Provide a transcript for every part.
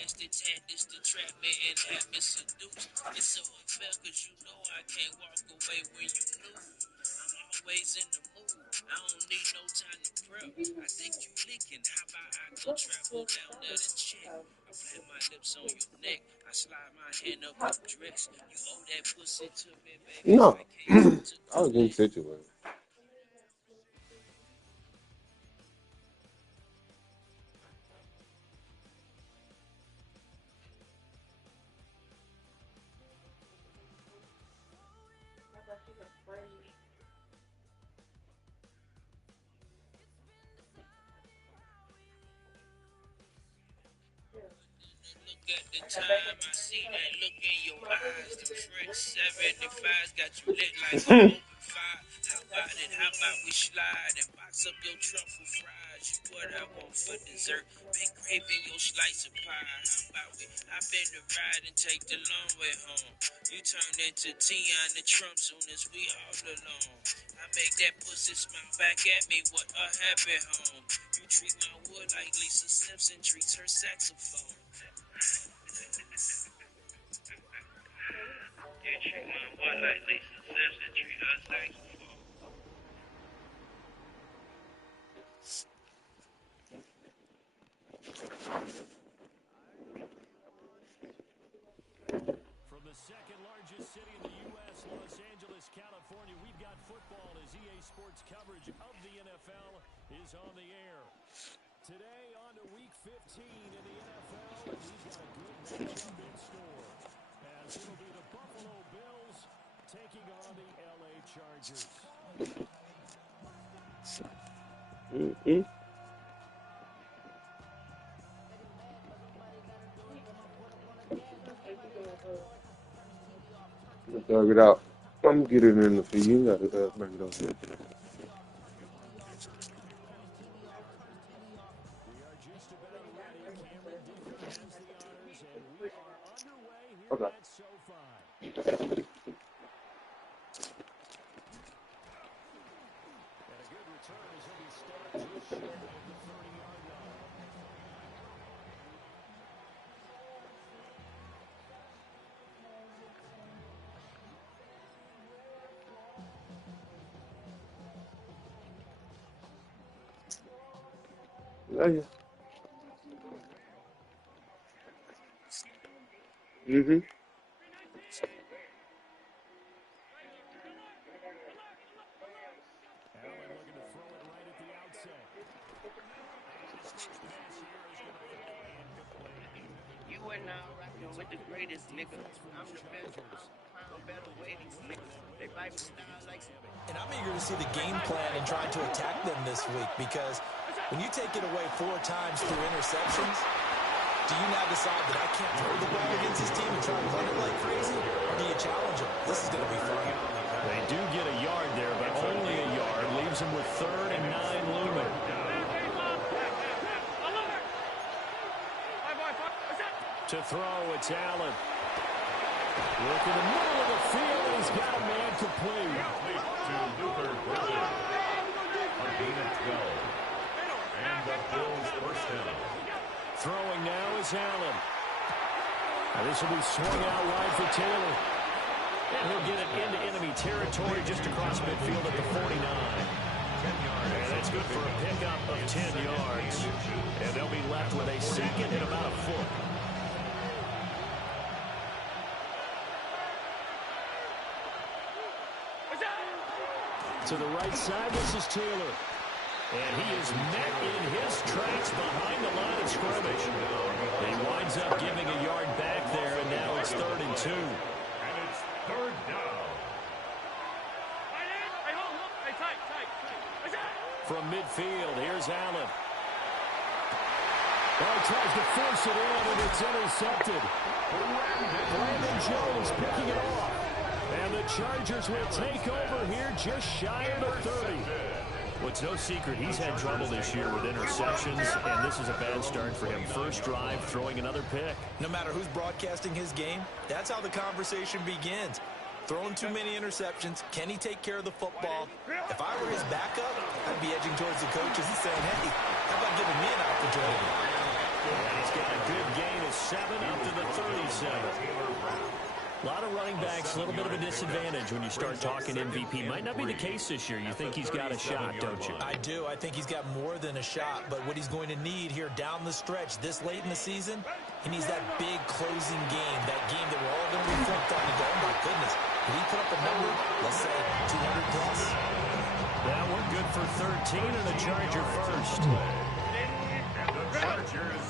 nasty tactics to trap me and have me seduced. It's so unfair cause you know I can't walk away when you knew. I'm always in the mood. I don't need no time to prep. I think you leaking. How about I go travel down there to check? I plant my lips on your neck. I slide my hand up your dress. You owe that pussy to me, baby. No. I was in situation. Look at the time, I see that look in your eyes. The French 75's got you lit like an open fire. How about it? How about we slide and box up your truffle fries? You what I want for dessert? Big grape in your slice of pie. How about we hop in the ride and take the long way home? You turn into Tion the Trump soon as we all alone. I make that pussy smile back at me. What a happy home. You treat my wood like Lisa Simpson treats her saxophone. You treat my wood like Lisa Simpson treats her saxophone. From the second largest city in the U.S., Los Angeles, California, we've got football as EA Sports coverage of the NFL is on the air. Today on to Week 15 in the NFL, and we've got a good matchup in store. As it'll be the Buffalo Bills taking on the L.A. Chargers. Dug it out. I'm gonna get it in the feed. You gotta bring it up here. Okay. Yeah. Mm-hmm. You are now rocking with the greatest, nigga. I'm the best. Pound better weighties, nigga. They bite me style like. And I'm eager to see the game plan and trying to attack them this week because when you take it away 4 times through interceptions, do you now decide that I can't throw the ball against this team and try to run it like crazy? Or do you challenge them? This is going to be fun. They do get a yard there, but only a yard. Leaves them with 3rd and 9 looming. To throw, it's Allen. Look in the middle of the field, he's got a man complete. To Luther Burden. A gain of 12. And the Bills first down. Throwing now is Allen. Now this will be swung out wide for Taylor. And he'll get it into enemy territory just across midfield at the 49. And that's good for a pickup of 10 yards. And they'll be left with a second and about a foot. To the right side, this is Taylor. And he is met in his tracks behind the line of scrimmage. He winds up giving a yard back there, and now it's 3rd and 2. And it's 3rd down. From midfield, here's Allen. Well, he tries to force it in, and it's intercepted. Brandon Jones picking it off. And the Chargers will take over here just shy of the 30. Well, it's no secret he's had trouble this year with interceptions, and this is a bad start for him. First drive, throwing another pick. No matter who's broadcasting his game, that's how the conversation begins. Throwing too many interceptions, can he take care of the football? If I were his backup, I'd be edging towards the coaches and saying, hey, how about giving me an opportunity? And he's got a good gain of 27 up to the 37. A lot of running backs, a little bit of a disadvantage when you start talking MVP. Might not be the case this year. You think he's got a shot, don't you? I do. I think he's got more than a shot. But what he's going to need here down the stretch this late in the season, he needs that big closing game, that game that we're all going to reflect on and go, oh, my goodness, did he put up a number, let's say, 200 plus? That one good for 13 and a Charger first. And the Chargers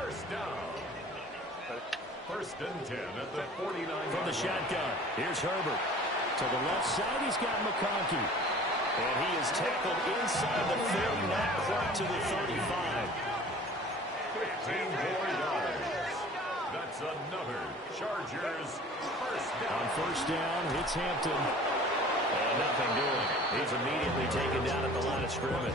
first down. First and 10 at the 49. From the shotgun, here's Herbert. To the left side, he's got McConkey. And he is tackled inside the 30, not quite to the 35. 15 more yards. That's another Chargers first down. On first down, it's Hampton. And nothing doing. He's immediately taken down at the line of scrimmage.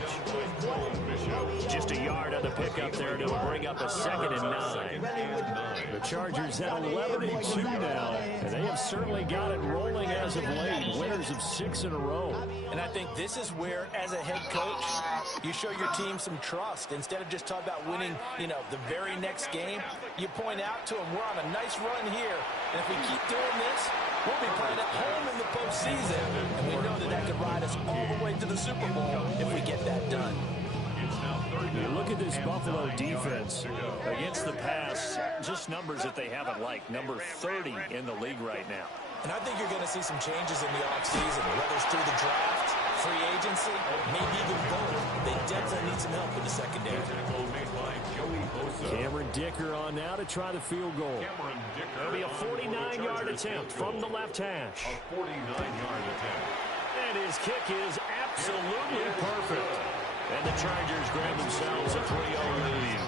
Just a yard on the pickup there, and it'll bring up a 2nd and 9. The Chargers at 11-2 now, and they have certainly got it rolling as of late. Winners of 6 in a row. And I think this is where, as a head coach, you show your team some trust. Instead of just talking about winning, the very next game, you point out to them, we're on a nice run here, and if we keep doing this, we'll be playing at home in the postseason. And we know that could ride us all the way to the Super Bowl if we get that done. You look at this Buffalo defense against the pass, just numbers that they haven't liked. Number 30 in the league right now. And I think you're going to see some changes in the offseason, whether it's through the draft, free agency, maybe even both. They definitely need some help in the secondary. Cameron Dicker on now to try the field goal. It'll be a 49-yard attempt from the left hash. A 49-yard attempt. And his kick is absolutely perfect. And the Chargers grab themselves a 3-0 lead.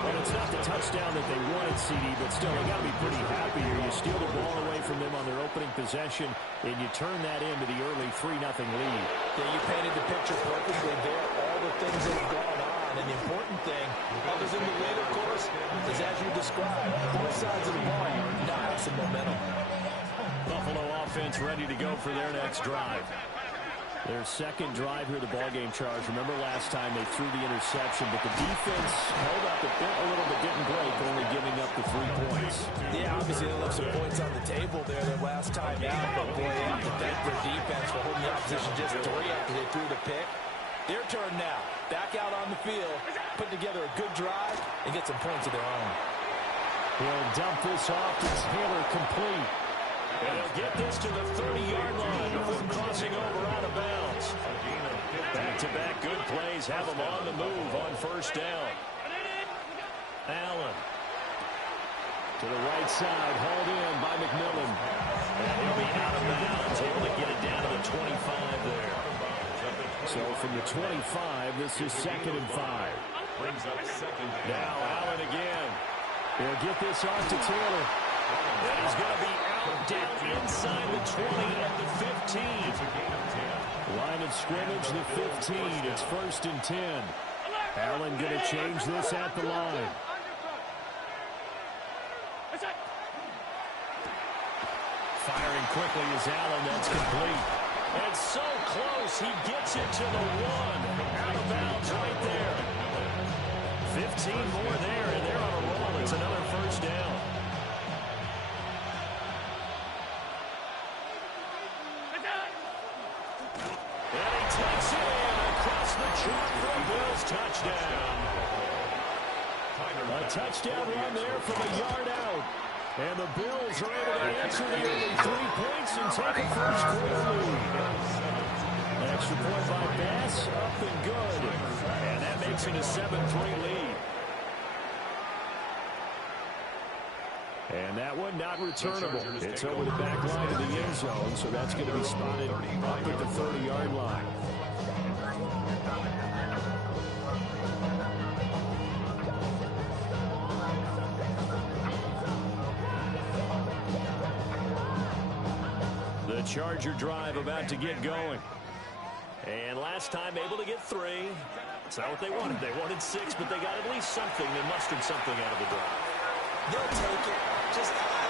Well, it's not the touchdown that they wanted, CD, but still, they got to be pretty happy here. You steal the ball away from them on their opening possession, and you turn that into the early 3-0 lead. Yeah, you painted the picture perfectly there, all the things that have gone on. And the important thing, others in the lead, of course, is as you described, both sides of the ball now have some momentum. Buffalo offense ready to go for their next drive. Their second drive here, the ballgame charge. Remember last time they threw the interception, but the defense held up a little bit, didn't break, only giving up the 3 points. Yeah, obviously they left some points on the table there their last time out, but boy, they have to thank their defense for holding the opposition just 3 after they threw the pick. Their turn now, back out on the field, put together a good drive, and get some points of their own. He'll dump this off to Taylor, complete. And he'll get this to the 30-yard line before crossing over out of bounds. Back-to-back good plays have him on the move on first down. Allen to the right side, hauled in by McMillan. And he'll be out of bounds, able to get it down to the 25 there. So from the 25, this is 2nd and 5. Now Allen again. He'll get this off to Taylor. And he's going to be out down inside the 20 and the 15. Line of scrimmage, the 15. It's 1st and 10. Allen going to change this at the line. Firing quickly is Allen. That's complete. And so close, he gets it to the 1. Out of bounds right there. 15 more there, and they're on a roll. It's another first down. And he takes it in across the chalk for a Bills touchdown. A touchdown run there from a yard out. And the Bills are able to answer the early 3 points and take a first quarter lead. Extra point by Bass, up and good. And that makes it a 7-3 lead. And that one not returnable. It's over the back line of the end zone, so that's going to be spotted up at the 30-yard line. The Charger drive about to get going. And last time able to get 3. That's not what they wanted. They wanted 6, but they got at least something. They mustered something out of the drive. They'll take it. I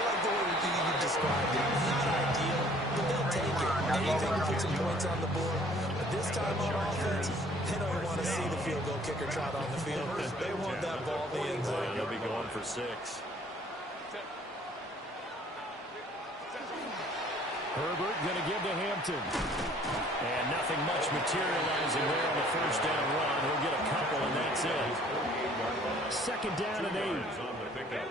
like the way you described it. Not ideal, but they'll take it. Anything to put some points on the board. But this time on offense, they don't even want to see the field goal kicker trot on the field. They want that ball in the end zone. They'll be going for 6. Herbert going to give to Hampton. And nothing much materializing there on the first down run. He'll get a couple, and that's it. Second down and 8. On the pickup.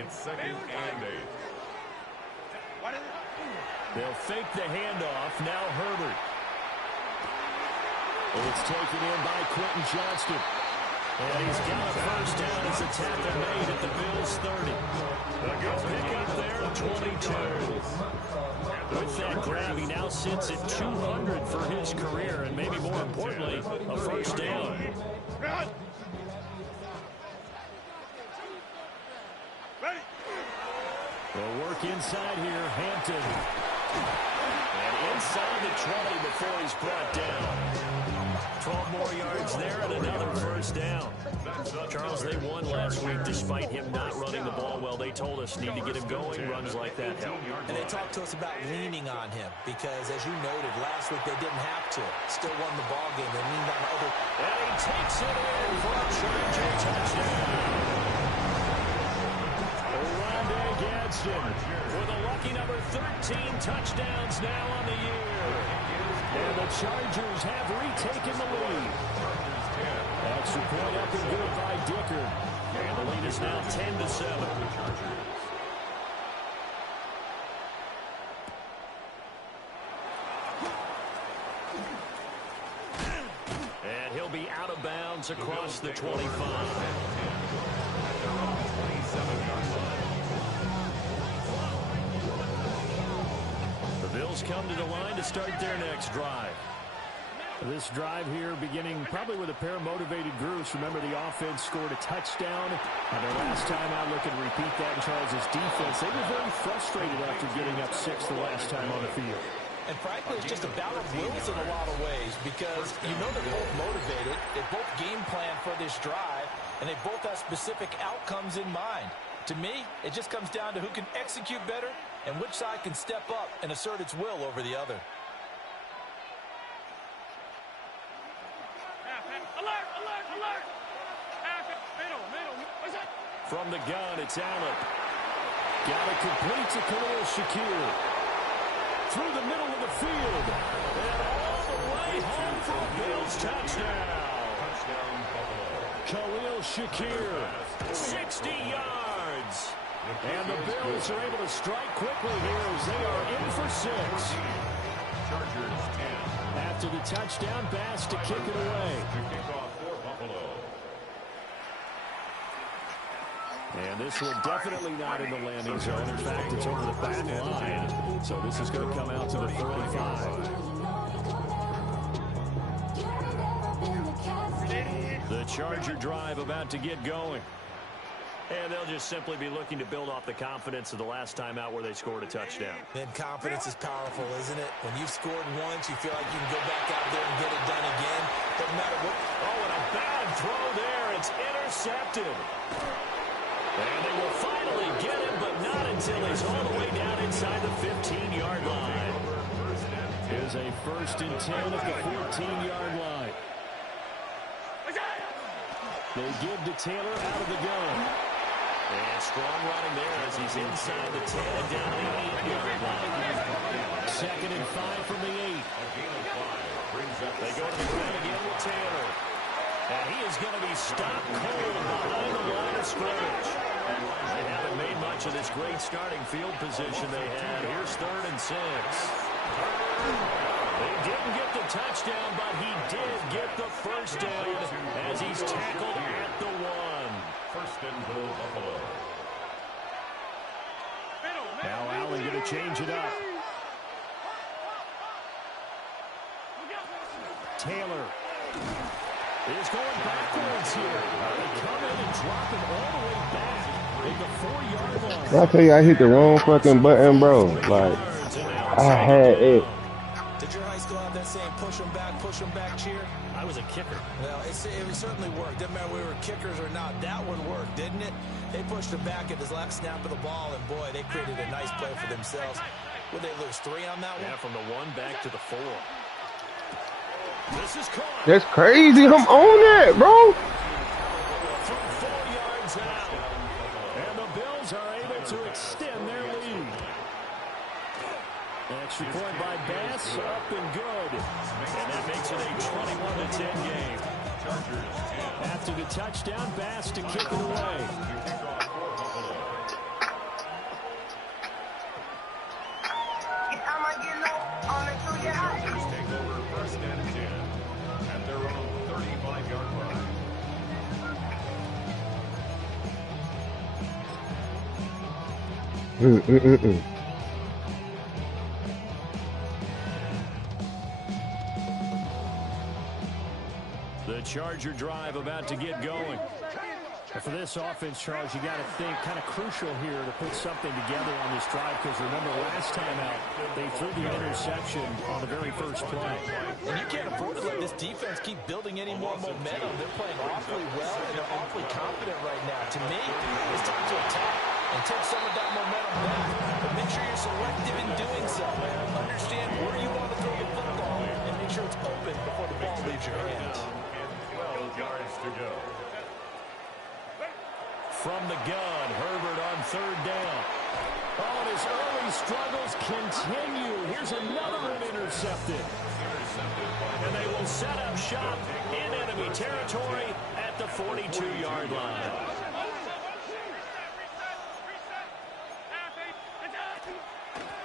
It's 2nd and 8. They'll fake the handoff. Now Herbert. It's taken in by Quentin Johnston. And he's got a first down. It's a tackle made at the Bills' 30. Pick up there at 22. With that grab, he now sits at 200 for his career, and maybe more importantly, a first down. They'll work inside here. Hampton. And inside the 20 before he's brought down. 12 more yards there and another first down. Charles, they won last week despite him not running the ball well. They told us need to get him going. Runs like that help. And they talked to us about leaning on him because, as you noted, last week they didn't have to. Still won the ball game. They leaned on other. And he takes it in for a Charger touchdown. With a lucky number 13 touchdowns now on the year. And the Chargers have retaken the lead. Extra point up and good by Dicker. And the lead is now 10-7. And he'll be out of bounds across the 25. Bills come to the line to start their next drive. This drive here beginning probably with a pair of motivated groups. Remember, the offense scored a touchdown. And their last time out, look and repeat that in Charles' defense. They were very frustrated after getting up 6 the last time on the field. And frankly, it's just a battle of wills in a lot of ways because you know they're both motivated. They both game plan for this drive, and they both have specific outcomes in mind. To me, it just comes down to who can execute better and which side can step up and assert its will over the other. Alert, alert, alert! From the gun, it's Allen. Got it complete to Khalil Shakir. Through the middle of the field. And all the way home for a Bills touchdown. Khalil Shakir, 60 yards. And the Bills are able to strike quickly here as they are in for 6. Chargers 10. After the touchdown pass to kick it away. And this one definitely not in the landing zone. In fact, it's over the back line. So this is going to come out to the 35. The Charger drive about to get going. And they'll just simply be looking to build off the confidence of the last time out where they scored a touchdown. And confidence is powerful, isn't it? When you've scored once, you feel like you can go back out there and get it done again. Doesn't matter what. Oh, and a bad throw there. It's intercepted. And they will finally get him, but not until he's all the way down inside the 15-yard line. Here's a 1st and 10 at the 14-yard line. They give to Taylor out of the gun. And strong running there as he's inside the 10 and down the 8-yard line. 2nd and 5 from the 8. They go to the ground again with Taylor. And he is going to be stopped cold behind the line of scrimmage. They haven't made much of this great starting field position they had. Here's 3rd and 6. They didn't get the touchdown, but he did get the first down as he's tackled at the 1. 1st and goal, Buffalo. Now Allen going to change it up. Taylor is going backwards here. They come in and drop him all the way back at the 4-yard line. When I tell you I hit the wrong fucking button, bro. Like, I had it. Did your high school have that saying, push them back cheer? I was a kicker. Well, it certainly worked. Didn't matter whether we were kickers or not. That one worked, didn't it? They pushed him back at his last snap of the ball, and boy, they created a nice play for themselves. Would they lose 3 on that one? Yeah, from the 1 back to the 4. This is caught. That's crazy. I'm on that, bro. From 4 yards out. And the Bills are able to extend their lead. Extra point by Bass, up and good. And that makes it a 21-10 game. After the touchdown, Bass to kick it away. Take over first and 10 at their own 35-yard line. The Charger drive about to get going. And for this offense, Charles, you got to think kind of crucial here to put something together on this drive, because remember last time out they threw the interception on the very first play. And you can't afford to let this defense keep building any more momentum. They're playing awfully well, and they're awfully confident right now. To me, it's time to attack and take some of that momentum back. But make sure you're selective in doing so. Understand where you want to throw the football, and make sure it's open before the ball leaves your hands. 12 yards to go. From the gun, Herbert on third down. Oh, and his early struggles continue. Here's another one intercepted. And they will set up shop in enemy territory at the 42-yard line.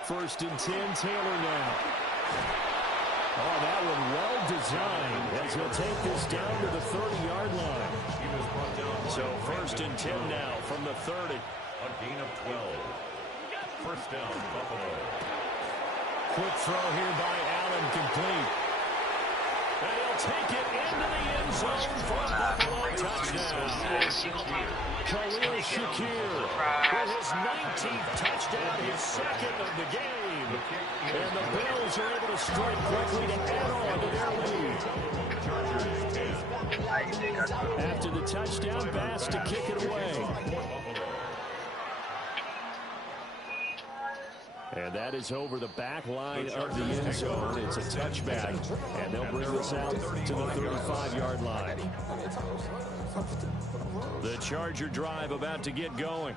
First and 10, Taylor now. Oh, that one well designed as he'll take this down to the 30-yard line. So first and 10 now from the 30. A gain of 12. First down, Buffalo. Quick throw here by Allen, complete. And he'll take it into the end zone for a Buffalo touchdown. Khalil Shakir with his 19th touchdown, his second of the game. And the Bills are able to strike quickly to add on to their lead. After the touchdown, Bass to kick it away. And that is over the back line of the end zone. It's a touchback, and they'll bring this out to the 35-yard line. The Charger drive about to get going.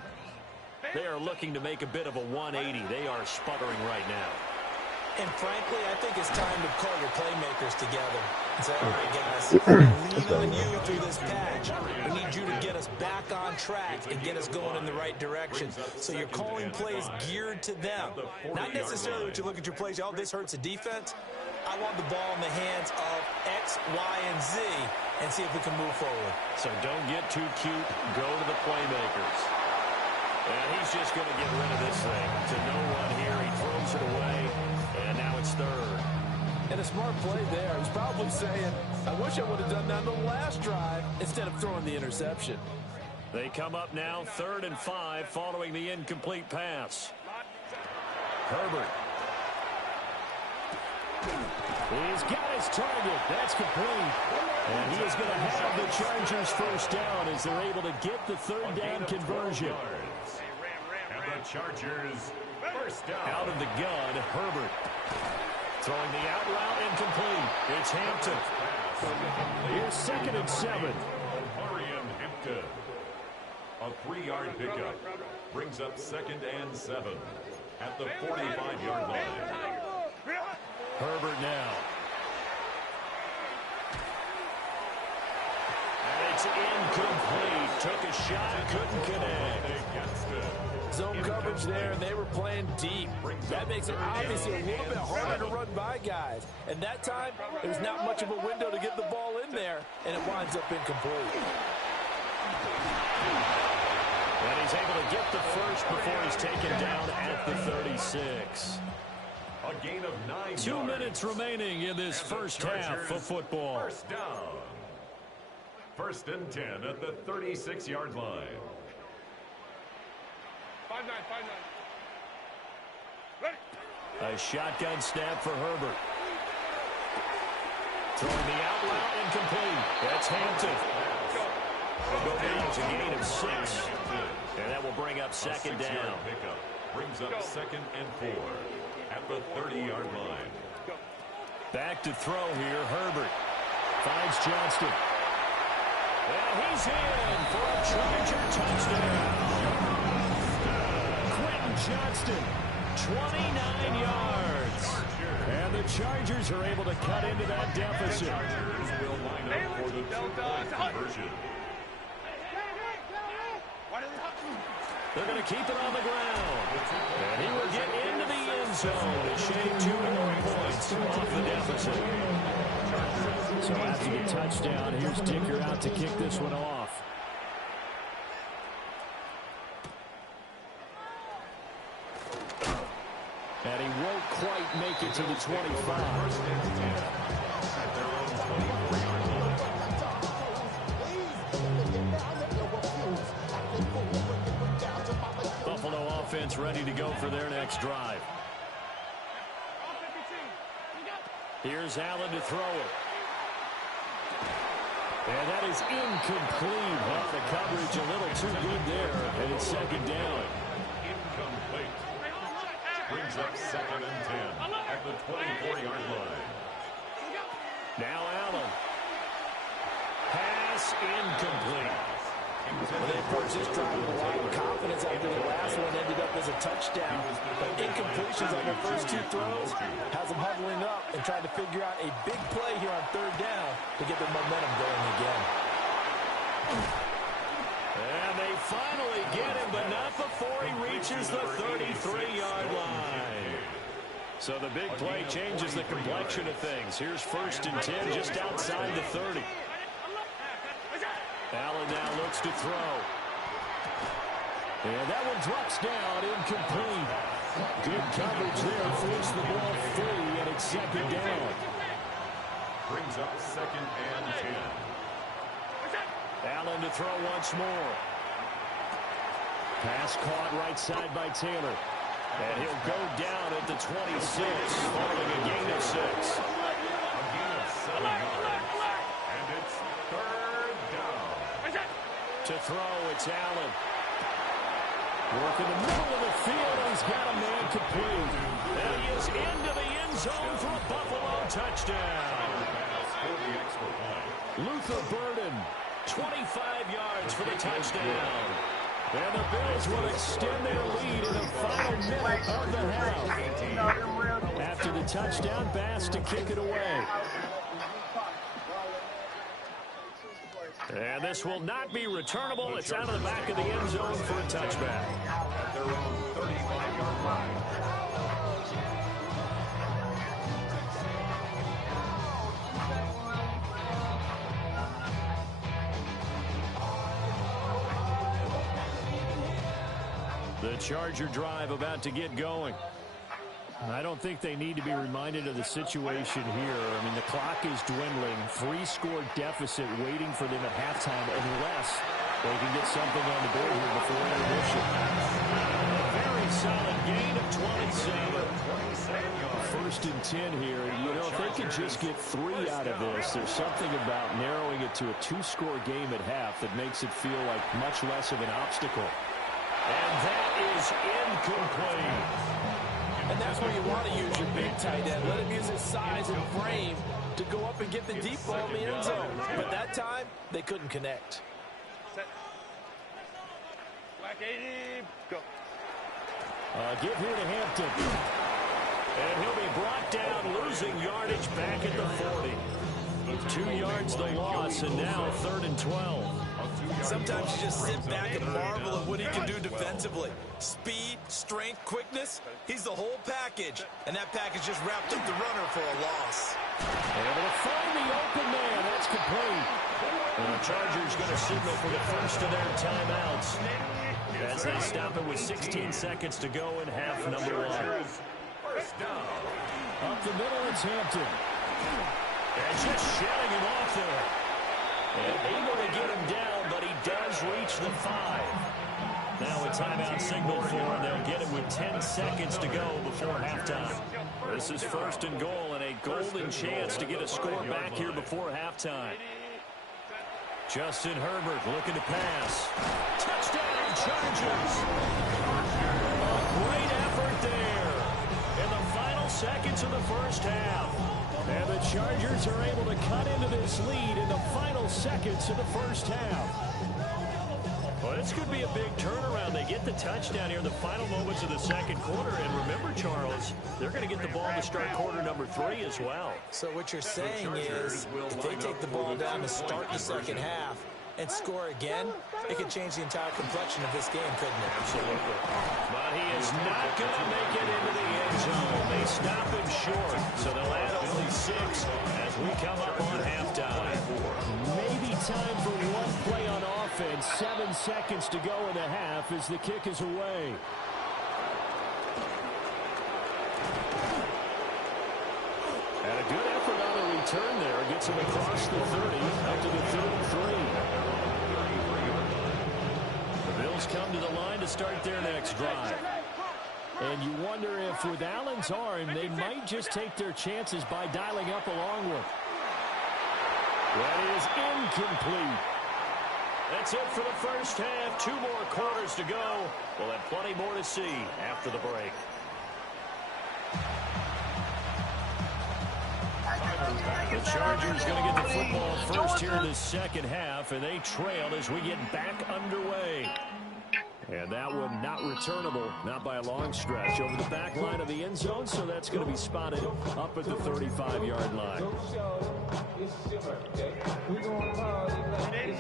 They are looking to make a bit of a 180. They are sputtering right now. And frankly, I think it's time to call your playmakers together and say, all right, guys, lean on you through this patch. We need you to get us back on track and get us going in the right direction. So you're calling plays geared to them. Not necessarily what you look at your plays, oh, this hurts the defense. I want the ball in the hands of X, Y, and Z and see if we can move forward. So don't get too cute. Go to the playmakers. And he's just going to get rid of this thing to no one here. He throws it away. And now it's third. And a smart play there. He's probably saying, I wish I would have done that on the last drive instead of throwing the interception. They come up now 3rd and 5 following the incomplete pass. Herbert. He's got his target. That's complete. And he is going to have the Chargers first down as they're able to get the third down conversion. And the Chargers first down. Out of the gun, Herbert. Throwing the out route incomplete. It's Hampton. Here's 2nd and 7. Marion Hampton. A 3-yard pickup. Brings up 2nd and 7 at the 45-yard line. Herbert now. And it's incomplete. Took a shot, couldn't connect. Zone coverage there, and they were playing deep. That makes it obviously a little bit harder to run by guys. And that time, there's not much of a window to get the ball in there, and it winds up incomplete. And he's able to get the first before he's taken down at the 36. A gain of 9 2 yards. minutes remaining in this first half of football. First down. 1st and 10 at the 36-yard line. 5-9, 5-9. Ready. A shotgun snap for Herbert. Throwing the out route incomplete. That's Hampton. It's a gain of 6. And that will bring up 2nd down. Pickup brings up 2nd and 4 at the 30-yard line. Back to throw here, Herbert. Finds Johnston. And he's in for a Charger touchdown. Quentin Johnston, 29 yards. And the Chargers are able to cut into that deficit. Chargers will line up for the two-point conversion. They're going to keep it on the ground. And he will get into the end zone to shave 2 more points off the deficit. So after the touchdown, here's Dicker out to kick this one off. And he won't quite make it to the 25. Buffalo offense ready to go for their next drive. Here's Allen to throw it. And that is incomplete. Well, the coverage a little too good there. And it's second down. Incomplete. Brings up 2nd and 10 at the 24-yard line. Now Allen. Pass incomplete. Well, they approached this drive with a lot of confidence after the last one ended up as a touchdown. But incompletions on their first 2 throws has them huddling up and trying to figure out a big play here on 3rd down to get their momentum going again. And they finally get him, but not before he reaches the 33-yard line. So the big play changes the complexion of things. Here's 1st and 10 just outside the 30. Allen now looks to throw. And that one drops down, incomplete. Good coverage there, forced the ball free, and it's second down. Brings up 2nd and 10. Allen to throw once more. Pass caught right side by Taylor. And he'll go down at the 26, following a gain of 6. A gain of 7 yards. And it's 3rd down. To throw, it's Allen. Work in the middle of the field, and he's got a man complete. And he is into the end zone for a Buffalo touchdown. For the extra point. Luther Burden, 25 yards for the touchdown. And the Bills will extend their lead in the final minute of the half. After the touchdown, Bass to kick it away. And this will not be returnable. It's out of the back of the end zone for a touchback. At their own 35-yard line. The Charger drive about to get going. I don't think they need to be reminded of the situation here. I mean, the clock is dwindling. 3-score deficit waiting for them at halftime unless they can get something on the board here before intermission. A very solid gain of 27. 1st and 10 here. You know, if they could just get 3 out of this, there's something about narrowing it to a 2-score game at half that makes it feel like much less of an obstacle. And that is incomplete. And that's where you want to use your big tight end. Let him use his size and frame to go up and get the deep ball in the end zone. But that time, they couldn't connect. Go. Give here to Hampton. And he'll be brought down, losing yardage back at the 40. 2 yards the loss, and now 3rd and 12. Sometimes you just sit back and marvel at what he can do defensively. Speed, strength, quickness, he's the whole package. And that package just wrapped up the runner for a loss. Able to find the open man. That's complete. And the Chargers going to signal for the first of their timeouts as they stop it with 16 seconds to go in half number 1. First down. Up the middle, it's Hampton. And just shedding him off there. And able to get him down, but he does reach the 5. Now a timeout signal for him. They'll get it with 10 seconds to go before halftime. This is 1st and goal and a golden chance to get a score back here before halftime. Justin Herbert looking to pass. Touchdown, Chargers! A great effort there in the final seconds of the first half. And the Chargers are able to cut into this lead in the final seconds of the first half. Well, this could be a big turnaround. They get the touchdown here in the final moments of the second quarter. And remember, Charles, they're going to get the ball to start quarter number 3 as well. So what you're saying is if they take the ball down to start the second half and score again, it could change the entire complexion of this game, couldn't it? Absolutely. But he is not going to make it into the end zone. They stop him short, so they'll add only 6 as we come up on halftime. Maybe time for one play on offense. 7 seconds to go in the half as the kick is away. And a good effort on the return there. Gets him across the 30 up to the 33. The Bills come to the line to start their next drive. And you wonder if with Allen's arm, they might just take their chances by dialing up a long one. That is incomplete. That's it for the first half. 2 more quarters to go. We'll have plenty more to see after the break. The Chargers going to get the football first here in the second half, and they trail as we get back underway. And that one not returnable, not by a long stretch, over the back line of the end zone, so that's going to be spotted up at the 35-yard line.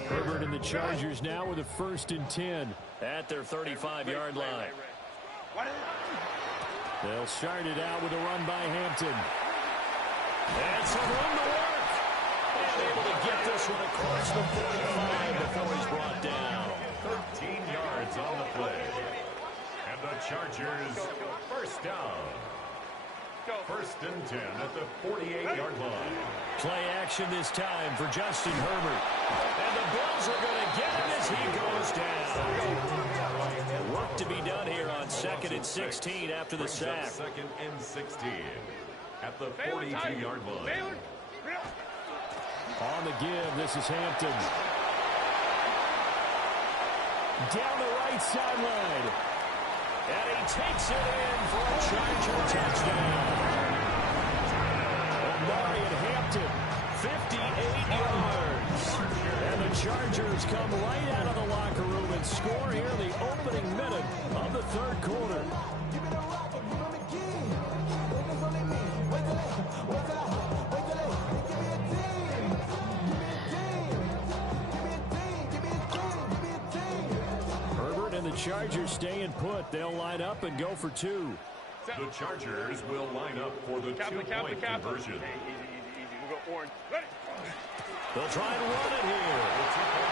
Herbert and the Chargers now with a 1st and 10 at their 35-yard line. They'll start it out with a run by Hampton. And some room to work. And able to get this one across the 45 before he's brought down. 13 yards on the play. And the Chargers first down. 1st and 10 at the 48-yard line. Play action this time for Justin Herbert. And the Bills are going to get him as he goes down. Work to be done here on 2nd and 16 after the sack. 2nd and 16 at the 42-yard line. On the give, this is Hampton. Down the right sideline. And he takes it in for a Charger touchdown. Omarion Hampton, 58 yards. And the Chargers come right out of the locker room and score here in the opening minute of the 3rd quarter. Herbert and the Chargers staying put. They'll line up and go for 2. The Chargers will line up for the 2-point conversion. They'll try and run it here.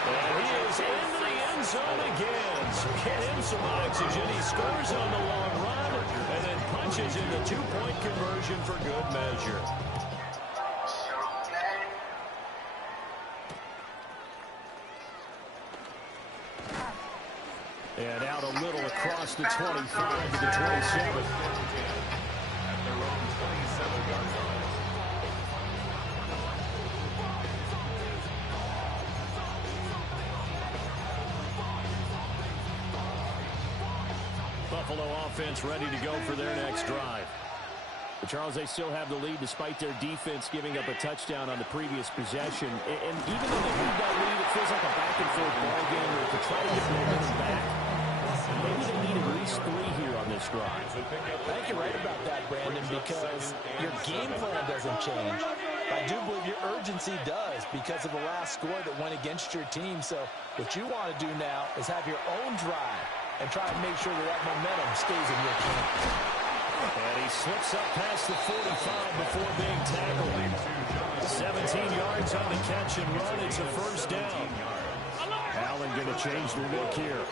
And he is into the end zone again. So get him some oxygen. He scores on the long run and then punches in the 2-point conversion for good measure. And out a little across the 25 to the 27. At their own 27-yard line. Buffalo offense ready to go for their next drive. But Charles, they still have the lead despite their defense giving up a touchdown on the previous possession. And even though they have that lead, it feels like a back-and-forth ball game where to try to get momentum back, maybe they need at least 3 here on this drive. I think you're right about that, Brandon, because your game plan doesn't change. I do believe your urgency does because of the last score that went against your team. So what you want to do now is have your own drive and try and make sure that that momentum stays in your camp. And he slips up past the 45 before being tackled. 17 yards on the catch and run. It's a first down. Allen going to change the look here.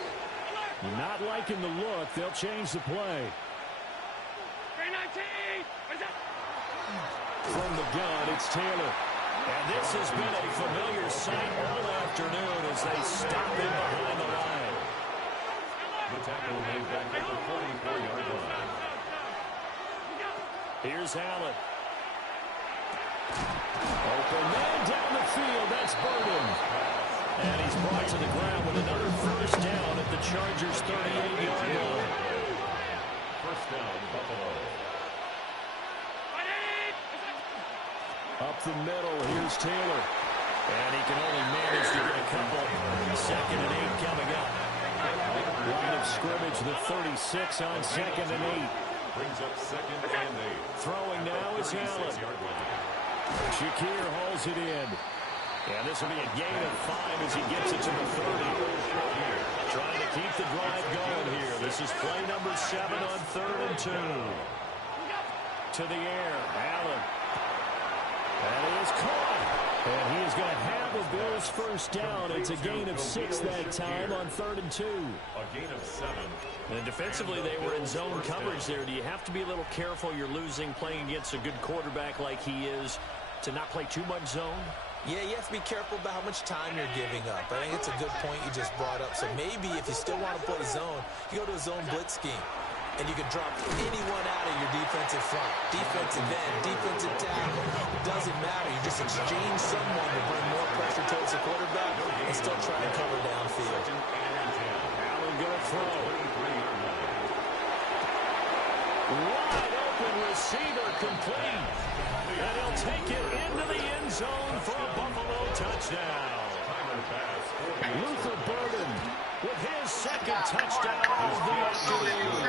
Not liking the look. They'll change the play. From the gun, it's Taylor. And this has been a familiar sight all afternoon as they stop him behind the line. The tackle made back at the 44-yard line. Here's Allen. Open man down the field. That's Burden. And he's brought to the ground with another first down at the Chargers' 38-yard line. First down, Buffalo. is Taylor. And he can only manage to get a couple. 2nd and 8 coming up. Line of scrimmage, the 36 on 2nd and 8. Brings up 2nd and 8. Throwing now is Allen. Shakir hauls it in. And this will be a gain of 5 as he gets it to the 30. Trying to keep the drive going here. This is play number 7 on 3rd and 2. To the air, Allen. And he is caught. And he is going to have a Bills first down. It's a gain of 6 that time on 3rd and 2. A gain of 7. And defensively, they were in zone coverage there. Do you have to be a little careful? You're losing, playing against a good quarterback like he is, to not play too much zone? Yeah, you have to be careful about how much time you're giving up. I think it's a good point you just brought up. So maybe if you still want to play zone, you go to a zone blitz scheme. And you can drop anyone out of your defensive front. Defensive end, defensive tackle. It doesn't matter. You just exchange someone to bring more pressure towards the quarterback and still try and cover downfield. Allen going to throw. Wide open receiver complete. And he'll take it into the end zone for a Buffalo touchdown. Luther Burden with his 2nd touchdown of the afternoon.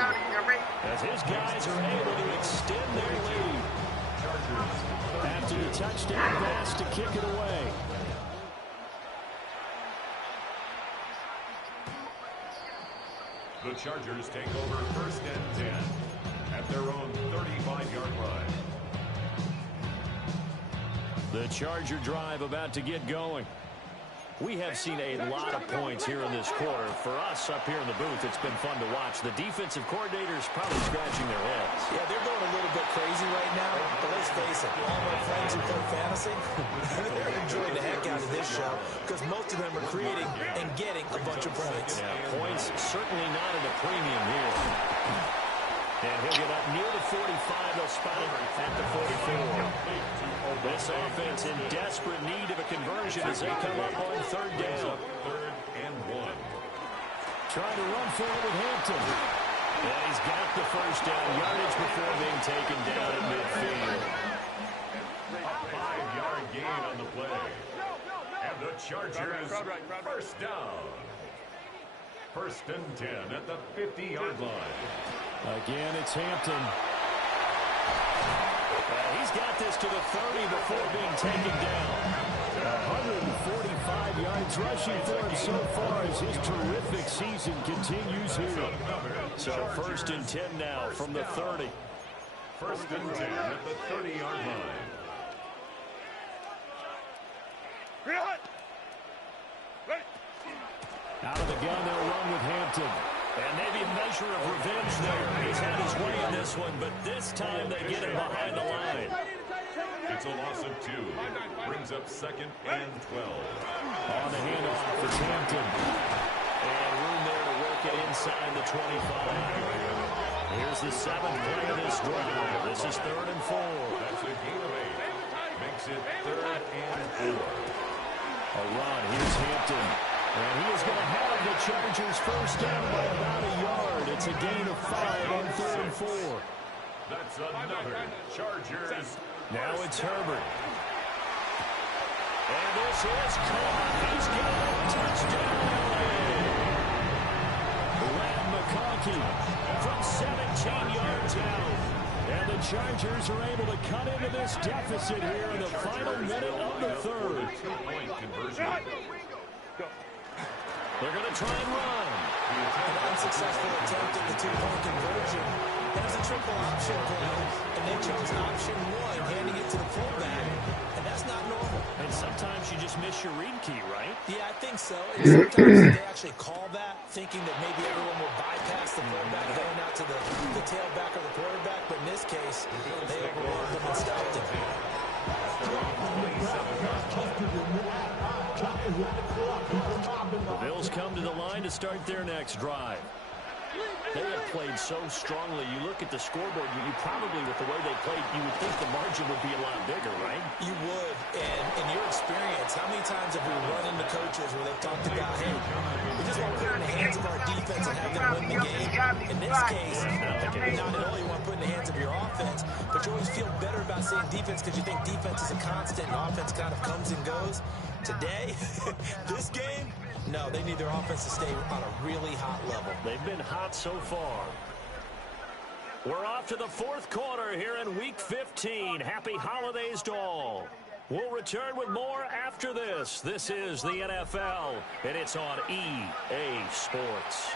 As his guys are able to extend their lead. After the touchdown pass to kick it away. The Chargers take over 1st and 10 at their own 35-yard line. The Charger drive about to get going. We have seen a lot of points here in this quarter. For us up here in the booth, it's been fun to watch. The defensive coordinators probably scratching their heads. Yeah, they're going a little bit crazy right now. But let's face it, all my friends who play fantasy, they're enjoying the heck out of this show because most of them are creating and getting a bunch of points. Yeah, points certainly not at a premium here. And he'll get up near the 45. They'll spot him at the 44. This offense in desperate need of a conversion as they come up on 3rd down. 3rd and 1. Trying to run for it with Hampton. And he's got the first down yardage before being taken down at midfield. A 5-yard gain on the play. And the Chargers first down. 1st and 10 at the 50-yard line. Again, it's Hampton. He's got this to the 30 before being taken down. 145 yards rushing for him so far as his terrific season continues here. So 1st and 10 now from the 30. 1st and 10 at the 30-yard line. Out of the gun, they'll run with Hampton. And maybe a measure of revenge there. He's had his way in this one, but this time they get him behind the line. It's a loss of 2. Brings up 2nd and 12. On the handoff, it's Hampton. And room there to work it inside the 25. Here's the 7th play of this drive. This is 3rd and 4. That's a gain of 8. Makes it 3rd and 4. A run. Here's Hampton. And he is going to have the Chargers first down by about a yard. It's a gain of 5 on 3rd and 4. That's another Chargers. Now it's Herbert. And this is caught. He's got a touchdown. Lamb McConkey from 17 yards out. And the Chargers are able to cut into this deficit here in the final minute of the 3rd. Two-point conversion. They're going to try and run. An unsuccessful attempt at the 2-point conversion. There's a triple option play, and they chose option 1, handing it to the fullback, and that's not normal. And sometimes you just miss your read key, right? Yeah, I think so. And sometimes they actually call that, thinking that maybe everyone will bypass the fullback going out to the tailback or the quarterback, but in this case, they overruled them and stopped it. The Bills come to the line to start their next drive. They have played so strongly. You look at the scoreboard, you probably, with the way they played, you would think the margin would be a lot bigger, right? You would. And in your experience, how many times have we run into coaches where they've talked about, hey, we just want to put it in the hands of our defense and have them win the game? In this case, not at all you want to put in the hands of your offense, but you always feel better about saying defense because you think defense is a constant and offense kind of comes and goes. Today, this game, no, they need their offense to stay on a really hot level. They've been hot so far. We're off to the fourth quarter here in Week 15. Happy holidays to all. We'll return with more after this. This is the NFL, and it's on EA Sports.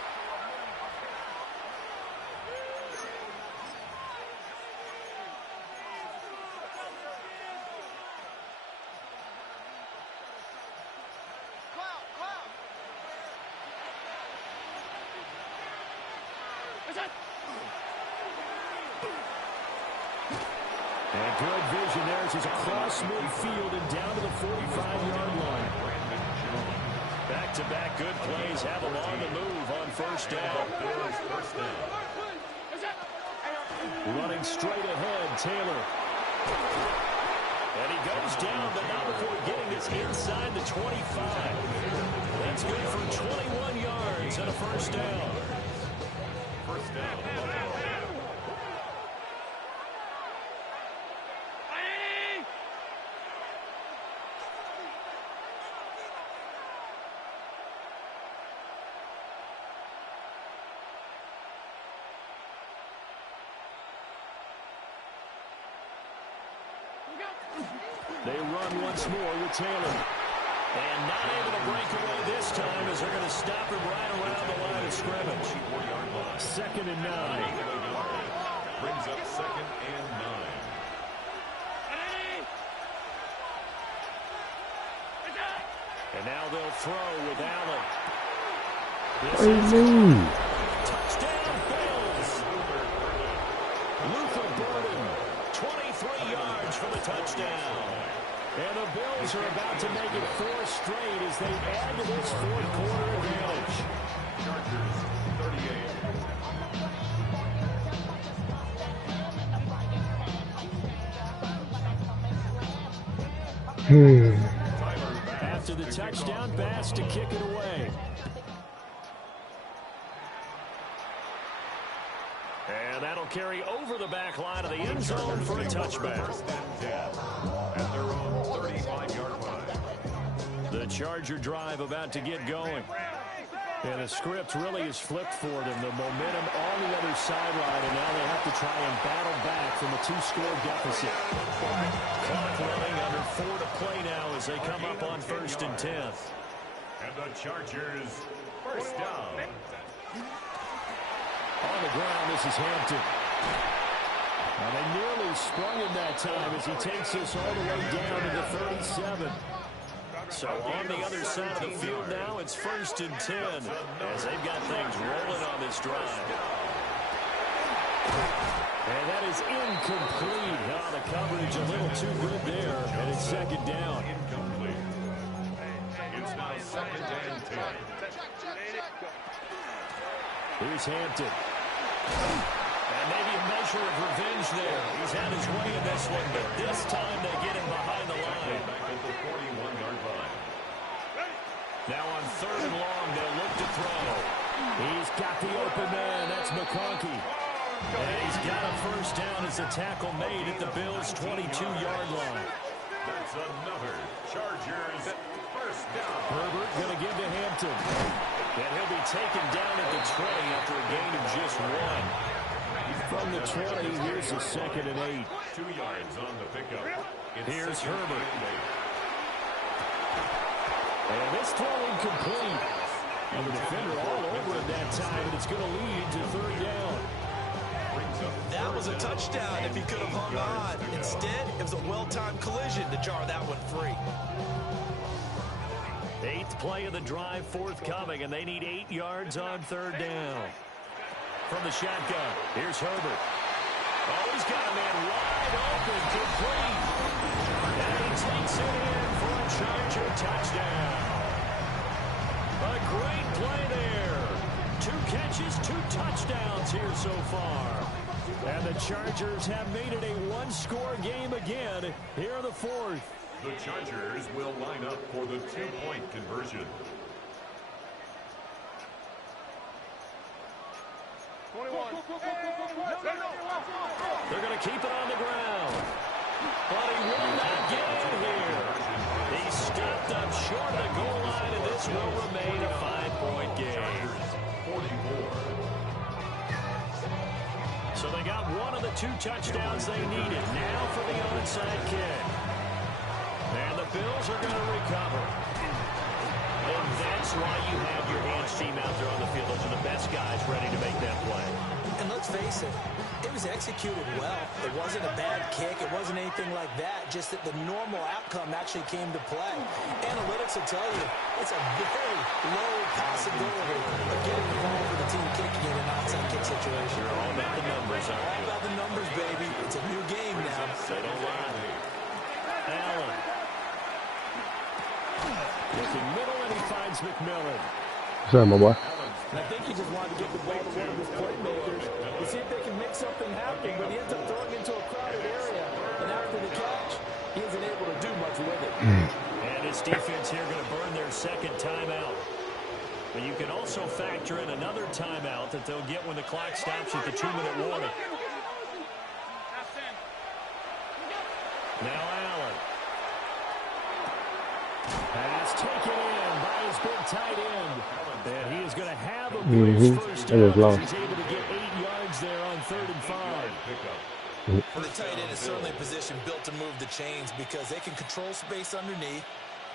And good vision there as he's across midfield and down to the 45-yard line. Back-to-back good plays have him on the move on first down. Running straight ahead, Taylor. And he goes down, but not before getting this inside the 25. That's good for 21 yards and a first down. First down. They run once more with Taylor. And not able to break away this time as they're going to stop him right around the line of scrimmage. 2nd and 9. Brings up 2nd and 9. And now they'll throw with Allen. What do you mean? Touchdown, Bills. Luther Burden, 23 yards for the touchdown. And the Bills are about to make it 4 straight as they add to this fourth quarter advantage. Chargers 38. After the touchdown, Bass to kick it away. And that'll carry over the back line of the end zone for a touchback. At their own 35-yard line. The Charger drive about to get going. And the script really is flipped for them. The momentum on the other sideline, and now they have to try and battle back from a 2-score deficit. Clock running, under 4 to play now as they come up on 1st and 10. And the Chargers first down. On the ground, this is Hampton. Now they nearly sprung him that time as he takes this all the way down to the 37. So on the other side of the field now, it's 1st and 10 as they've got things rolling on this drive. And that is incomplete. Now the coverage a little too good there, and it's 2nd down. Incomplete. It's now 2nd and 10. Here's Hampton. And maybe a measure of revenge there. He's had his way in this one, but this time they get him behind the line. Back at the 41-yard line. Now on 3rd and long, they'll look to throw. He's got the open man. That's McConkey. And he's got a first down as the tackle made at the Bills' 22-yard line. That's another Chargers first down. Herbert going to give to Hampton. And he'll be taken down at the 20 after a gain of just 1. From the 20, here's the 2nd and 8. 2 yards on the pickup. Here's Herbert. And this throw incomplete. And the defender all over it that time, and it's going to lead to 3rd down. That was a touchdown if he could have hung on. Instead, it was a well-timed collision to jar that one free. 8th play of the drive forthcoming, and they need 8 yards on 3rd down. From the shotgun, here's Herbert. Oh, he's got a man wide open, complete. And he takes it in for a Charger touchdown. A great play there. 2 catches, 2 touchdowns here so far. And the Chargers have made it a one-score game again here in the fourth. The Chargers will line up for the two-point conversion. 21. They're going to keep it on the ground. But he will not get in here. He stepped up short of the goal line, and this will remain a 5-point game. 44. So they got one of the 2 touchdowns they needed. Now for the onside kick. And the Bills are going to recover. And that's why you have your hands team out there on the field. Those are the best guys ready to make that play. And let's face it, it was executed well. It wasn't a bad kick. It wasn't anything like that. Just that the normal outcome actually came to play. Analytics will tell you it's a very low possibility of getting the ball for the team kicking in an onside kick situation. You're all about the numbers, aren't you? All about the numbers, baby. It's a new game now. They don't lie. Allen. Looking middle, and he finds McMillan. What's up, my boy? And I think he just wanted to get the ball to one of his playmakers to see if they can make something happen, but he ends up throwing into a crowded area. And after the catch, he isn't able to do much with it. And his defense here going to burn their second timeout. But you can also factor in another timeout that they'll get when the clock stops at the 2-minute warning. Now Allen. Pass taken in by his big tight end. And he is going to have a big first down. He's able to get 8 yards there on 3rd and 5. The tight end is certainly a position built to move the chains because they can control space underneath.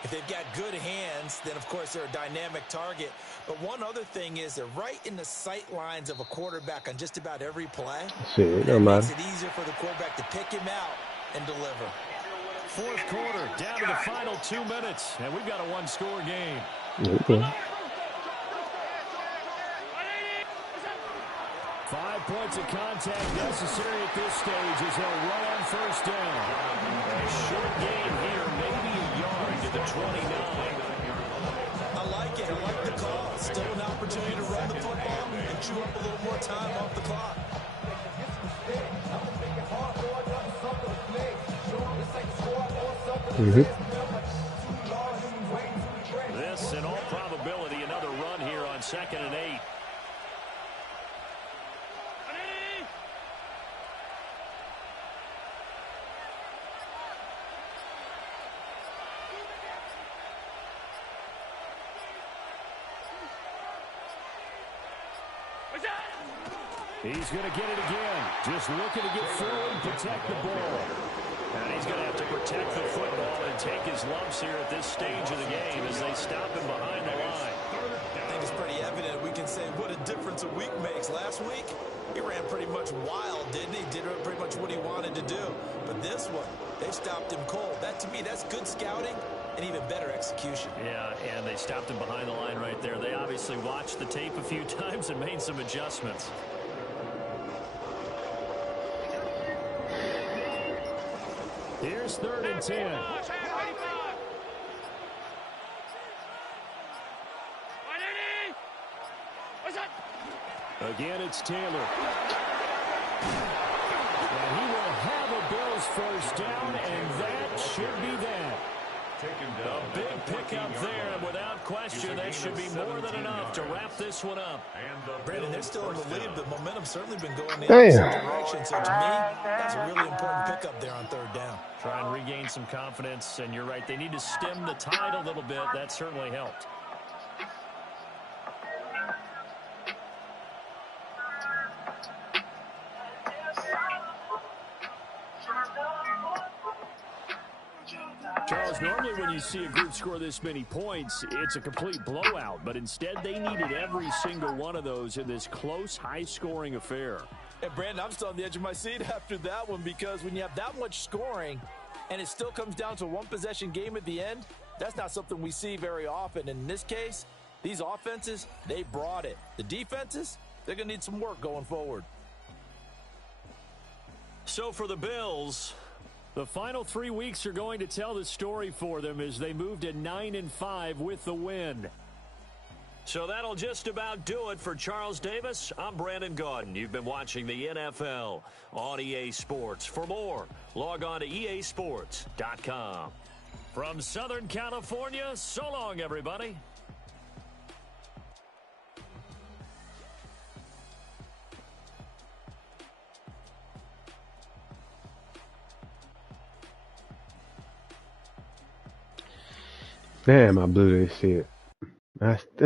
If they've got good hands, then, of course, they're a dynamic target. But one other thing is they're right in the sight lines of a quarterback on just about every play. Shit, That no makes matter. it easier for the quarterback to pick him out and deliver. Fourth quarter, down to the final 2 minutes, and we've got a one-score game. Okay. 5 points of contact necessary at this stage as they'll run on first down. A short game here, maybe a yard to the 29. I like it. I like the call. Still an opportunity to run the football and chew up a little more time off the clock. This, in all probability, another run here on 2nd and 8. He's going to get it again. Just looking to get through and protect the ball. And he's going to have to protect the football and take his lumps here at this stage of the game as they stop him behind the line. I think it's pretty evident. We can say what a difference a week makes. Last week, he ran pretty much wild, didn't he? Did pretty much what he wanted to do. But this one, they stopped him cold. That, to me, that's good scouting and even better execution. Yeah, and they stopped him behind the line right there. They obviously watched the tape a few times and made some adjustments. Here's 3rd and 10. Again, it's Taylor. And he will have a Bills first down, and that should be that. A big pickup there, and without question, that should be more than enough to wrap this one up. Brandon, they're still in the lead, but momentum's certainly been going the opposite direction. So to me, that's a really important pickup there on 3rd down. Try and regain some confidence, and you're right, they need to stem the tide a little bit. That certainly helped. Charles, normally when you see a group score this many points, it's a complete blowout. But instead, they needed every single one of those in this close, high-scoring affair. And, Brandon, I'm still on the edge of my seat after that one because when you have that much scoring and it still comes down to a one-possession game at the end, that's not something we see very often. And in this case, these offenses, they brought it. The defenses, they're going to need some work going forward. So for the Bills, the final 3 weeks are going to tell the story for them as they move to 9-5 with the win. So that'll just about do it for Charles Davis. I'm Brandon Gaudin. You've been watching the NFL on EA Sports. For more, log on to easports.com. From Southern California, so long, everybody. Damn, I blew this shit. I still